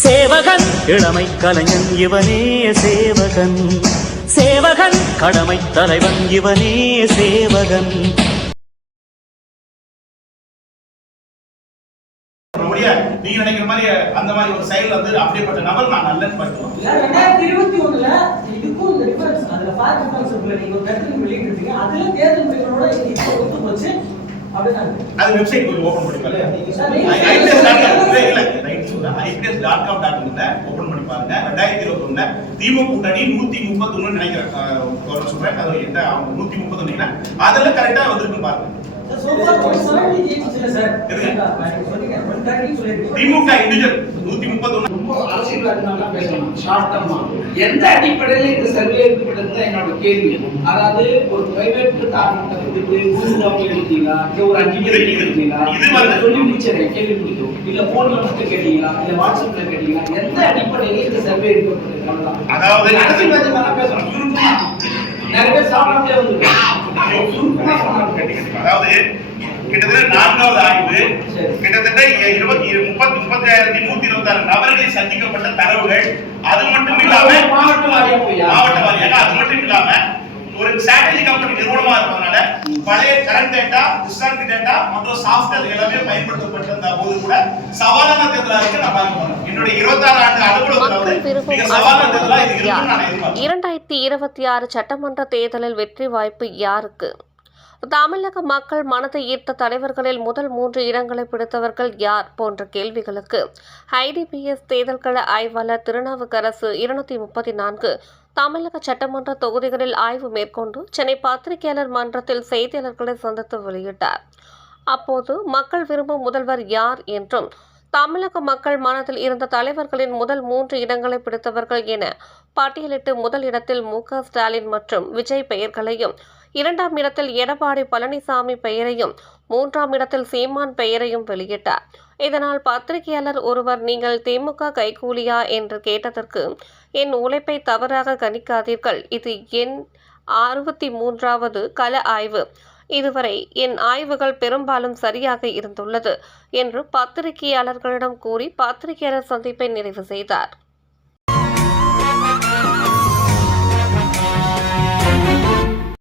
சேவகன் இளமை கலைஞன் இவனே சேவகன், சேவகன் கடமை தலைவன் இவனே சேவகன். நீங்க நினைக்கிற மாதிரி அந்த மாதிரி ஒரு செயல் வந்து அப்படிப்பட்ட நபர் நான் நல்லன்னு பார்க்கலாம். 2021ல இதுக்கும் இந்த டிஃபரன்ஸ் அதுல ஃபார் டிஃபரன்ஸ் இருக்குல்ல, நீங்க ஒரு கருத்து வெளியிட்டிருக்கீங்க, அதுல தேர்தல் முடிவுகளோட இப்போ ஒத்து போச்சு அப்படிதான். அது வெப்சைட் போய் ஓபன் பண்ணி பாருங்க. its.com.in ஓபன் பண்ணி பாருங்க. 2021 திமுக கூட்டணி 131 நினைக்கிறேன் சொல்றேன். அது என்ன 131 அதுல கரெக்டா வந்திருக்கு பாருங்க. திமுக இண்டிவிஜுவல் 131 ரொம்ப அரசியல் பேசணும். ஷார்ட் டர்மா எந்த அடிப்படையில் இந்த சர்வே எடுக்கப்பட்டது என்னோட கேள்வி. அதாவது ஒரு பிரைவேட் காரணத்தை வந்துட்டு எடுத்தீங்களா, இல்ல ஒரு 5 பேர் எடுத்தீங்களா, சொல்லி முடிச்சதை கேள்வி முடிக்கும், இல்ல போன்ல மட்டும் கேட்டீங்களா, இல்ல வாட்ஸ்அப்ல கேட்டீங்களா, எந்த அடிப்படையில் இந்த சர்வே எடுக்கப்பட்டது? அதாவது அரசியல்வாதி மேல பேசணும். நிறைய பேர் சாப்பிடாமலே வந்து அதாவது கிட்டத்தட்ட 4வது ஆய்வு கிட்டத்தட்ட 35,126 நபர்களை சந்திக்கப்பட்ட தரவுகள். அது மட்டும் இல்லாம மாவட்ட வாரியாக அது மட்டும் இல்லாம ஒரு ஸ்ட்ராட்டஜி கம்பெனி நிறுவனமா இருப்பதனால பழைய கரண்ட் டேட்டா, ஹிஸ்டாரிக் டேட்டா மற்றும் சாஃப்ட்வேர் எல்லாமே பயன்படுத்தப்பட்டிருந்த போது கூட சவாலான தேர்தலா இருக்கு. நான் பார்க்கிறேன் என்னுடைய 26 ஆண்டு அனுபவத்தில் சவாலான தேர்தலா இது இருக்குன்னு நான் எதிர்பார்க்கிறேன். 2026 சட்டமன்ற தேர்தலில் வெற்றி வாய்ப்பு யாருக்கு? தமிழக மக்கள் மனதை ஈர்த்த தலைவர்களில் முதல் 3 இடங்களை பிடித்தவர்கள் யார் போன்ற கேள்விகளுக்கு ஐடிபிஎஸ் தேர்தல்கள ஆய்வாளர் திருநாவுக்கரசு 234 தமிழக சட்டமன்ற தொகுதிகளில் ஆய்வு மேற்கொண்டு சென்னை பத்திரிகையாளர் மன்றத்தில் செய்தியாளர்களை சந்தித்து வெளியிட்டார். அப்போது மக்கள் விரும்பும் முதல்வர் யார் என்றும் தமிழக மக்கள் மனதில் இருந்த தலைவர்களின் முதல் 3 இடங்களை பிடித்தவர்கள் என பட்டியலிட்டு முதல் இடத்தில் மு.க. ஸ்டாலின் மற்றும் விஜய் பெயர்களையும், 2ஆம் இடத்தில் எடப்பாடி பழனிசாமி பெயரையும், 3ஆம் இடத்தில் சீமான் பெயரையும் வெளியிட்டார். இதனால் பத்திரிகையாளர் ஒருவர் நீங்கள் திமுக கைகூலியா என்று கேட்டதற்கு என் உழைப்பை தவறாக கணிக்காதீர்கள், இது என் 63வது கள ஆய்வு, இதுவரை என் ஆய்வுகள் பெரும்பாலும் சரியாக இருந்துள்ளது என்று பத்திரிகையாளர்களிடம் கூறி பத்திரிகையாளர் சந்திப்பை நிறைவு செய்தார்.